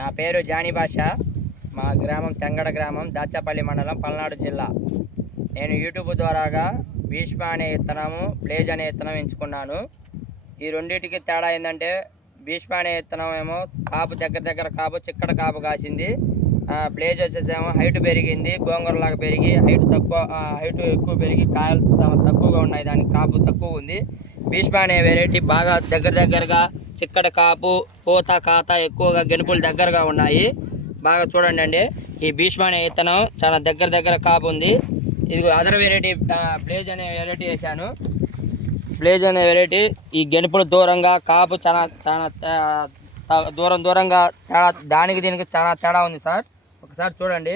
నా పేరు జానీ భాష. మా గ్రామం తెంగడ గ్రామం, దాచాపల్లి మండలం, పల్నాడు జిల్లా. నేను యూట్యూబ్ ద్వారాగా భీష్మ అనే విత్తనము, బ్లేజ్ అనే విత్తనం ఎంచుకున్నాను. ఈ రెండింటికి తేడా ఏంటంటే, భీష్మ అనే విత్తనం ఏమో కాపు దగ్గర కాపు, చిక్కడ కాపు కాసింది. బ్లేజ్ వచ్చేసేమో హైట్ పెరిగింది, గోంగూరలాగా పెరిగి హైట్ ఎక్కువ పెరిగి కాయలు చాలా తక్కువగా ఉన్నాయి, దానికి కాపు తక్కువ ఉంది. భీష్మ అనే వెరైటీ బాగా దగ్గరగా చిక్కడ కాపు, పూత కాత ఎక్కువగా గెనుపులు దగ్గరగా ఉన్నాయి. బాగా చూడండి అండి, ఈ భీష్మ అనే విత్తనం చాలా దగ్గర కాపు ఉంది. ఇది అదర్ వెరైటీ బ్లేజ్ అనే వెరైటీ వేసాను. బ్లేజ్ అనే వెరైటీ ఈ గెనుపులు దూరంగా, కాపు చాలా దూరంగా తేడా, దానికి దీనికి చాలా తేడా ఉంది సార్. ఒకసారి చూడండి,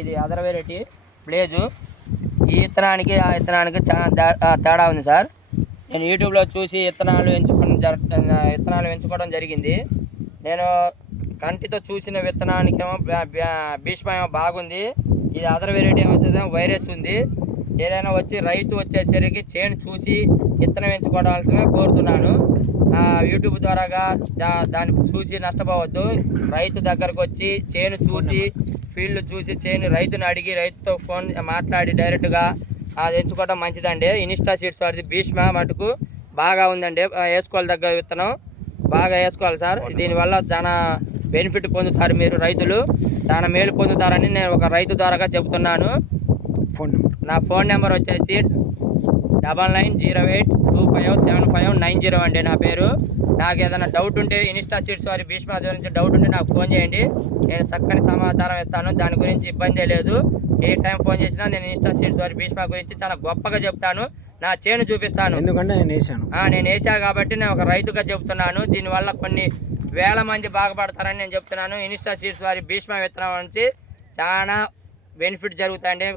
ఇది అదర్ వెరైటీ బ్లేజు. ఈ విత్తనానికి ఆ విత్తనానికి చాలా తేడా ఉంది సార్. నేను యూట్యూబ్లో చూసి విత్తనాలు ఎంచుకోవడం జరిగింది. నేను కంటితో చూసిన విత్తనానికేమో భీష్మ ఏమో బాగుంది. ఇది అదర్ వెరైటీ ఏమో వచ్చేసి వైరస్ ఉంది. ఏదైనా రైతు వచ్చేసరికి చేను చూసి విత్తనం ఎంచుకోవాల్సిందిగా కోరుతున్నాను. యూట్యూబ్ ద్వారాగా దాన్ని చూసి నష్టపోవద్దు. రైతు దగ్గరకు వచ్చి చేను చూసి, ఫీల్డ్ చూసి, రైతుని అడిగి, రైతుతో ఫోన్ మాట్లాడి డైరెక్ట్గా అది ఎంచుకోవడం మంచిదండి. ఇన్స్టా సీడ్స్ వాడిది భీష్మ మటుకు బాగా ఉందండి. వేసుకోవాలి, దగ్గర విత్తనం బాగా వేసుకోవాలి సార్. దీనివల్ల చాలా బెనిఫిట్ పొందుతారు, మీరు రైతులు చాలా మేలు పొందుతారని నేను ఒక రైతు ద్వారాగా చెబుతున్నాను. నా ఫోన్ నెంబర్ వచ్చేసి 9908257590 అండి నా పేరు. నాకు ఏదైనా డౌట్ ఉంటే, ఇన్స్టా సీడ్స్ వారి భీష్మ గురించి డౌట్ ఉంటే నాకు ఫోన్ చేయండి. నేను చక్కని సమాచారం ఇస్తాను, దాని గురించి ఇబ్బంది లేదు. ఏ టైం ఫోన్ చేసినా నేను ఇన్స్టా సీడ్స్ వారి భీష్మ గురించి చాలా గొప్పగా చెప్తాను. నా చేను చూపిస్తాను, ఎందుకంటే నేను వేసాను కాబట్టి నేను ఒక రైతుగా చెప్తున్నాను. దీనివల్ల కొన్ని వేల మంది బాగుపడతారని నేను చెప్తున్నాను. ఇన్స్టా సీడ్స్ వారి భీష్మ విత్తనం నుంచి చాలా బెనిఫిట్ జరుగుతాయండి.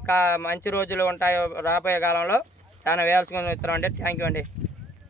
మంచి రోజులు ఉంటాయి రాబోయే కాలంలో. చాలా వేయాల్సిన విత్తనం అండి. థ్యాంక్ యూ అండి.